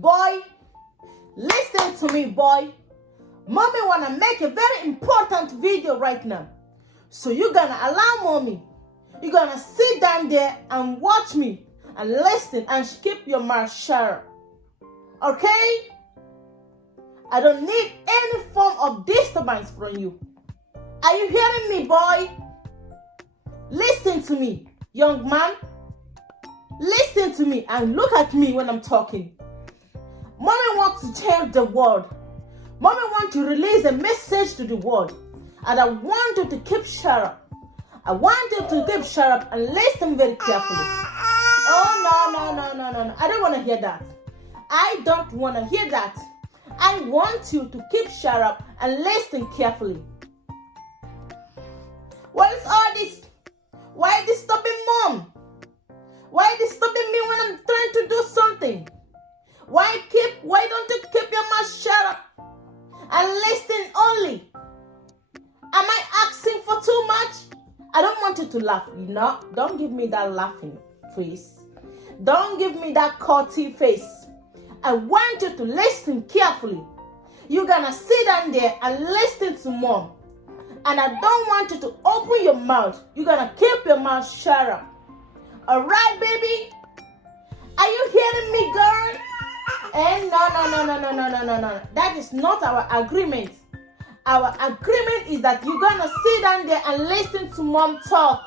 Boy, listen to me, boy. Mommy wanna make a very important video right now. So you're gonna allow mommy. You're gonna sit down there and watch me and listen and keep your mouth shut. Okay? I don't need any form of disturbance from you. Are you hearing me, boy? Listen to me, young man. Listen to me and look at me when I'm talking. Mommy wants to change the world. Mommy wants to release a message to the world. And I want you to keep shut up. I want you to keep shut up and listen very carefully. Oh, no. I don't want to hear that. I don't want to hear that. I want you to keep shut up and listen carefully. What is all this? Why are you disturbing mom? Why are you disturbing me when I'm trying to do something? Why don't you keep your mouth shut up and listen only? Am I asking for too much? I don't want you to laugh. No, don't give me that laughing face. Don't give me that courty face. I want you to listen carefully. You're gonna sit down there and listen to mom. And I don't want you to open your mouth. You're gonna keep your mouth shut up. Alright, baby? Are you hearing me, girl? No. That is not our agreement. Our agreement is that you're gonna sit down there and listen to mom talk.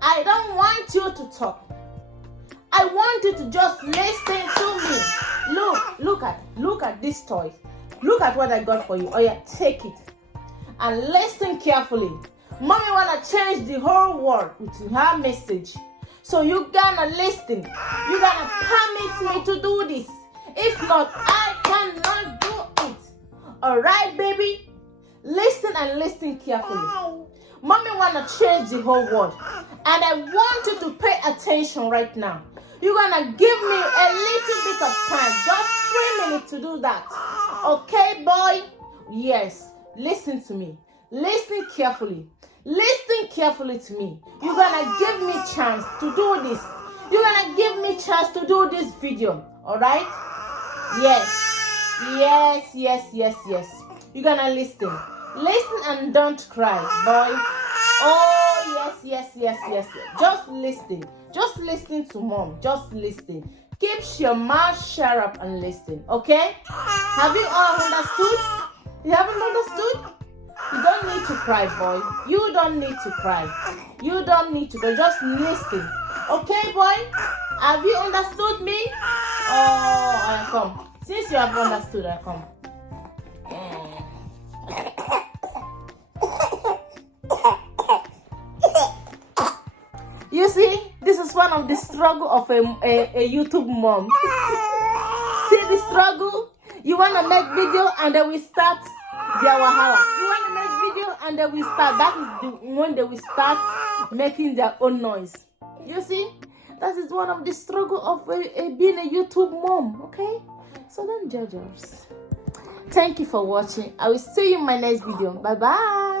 I don't want you to talk. I want you to just listen to me. Look at this toy. Look at what I got for you. Oh yeah, take it. And listen carefully. Mommy wanna change the whole world with her message. So you're gonna listen. You're gonna permit me to do this. If not, I cannot do it. Alright, baby? Listen and listen carefully. Mommy wanna change the whole world. And I want you to pay attention right now. You're gonna give me a little bit of time. Just 3 minutes to do that. Okay, boy? Yes. Listen to me. Listen carefully. Listen carefully to me. You're gonna give me chance to do this. You're gonna give me chance to do this video. Alright? Yes. You're gonna listen. Listen and don't cry, boy. Oh, yes. Just listen. Just listen to mom. Just listen. Keep your mouth shut up and listen. Okay? Have you all understood? You haven't understood? You don't need to cry, boy. You don't need to cry. You don't need to cry. Just listen. Okay, boy? Have you understood me? Oh, I come. Since you have understood, I come. You see, this is one of the struggle of a YouTube mom. See the struggle? You want to make video and then we start their wahala. You want to make video and then we start. That is the when they will start making their own noise. You see? That is one of the struggle of being a YouTube mom. Okay? So don't judge us. Thank you for watching. I will see you in my next video. Bye-bye.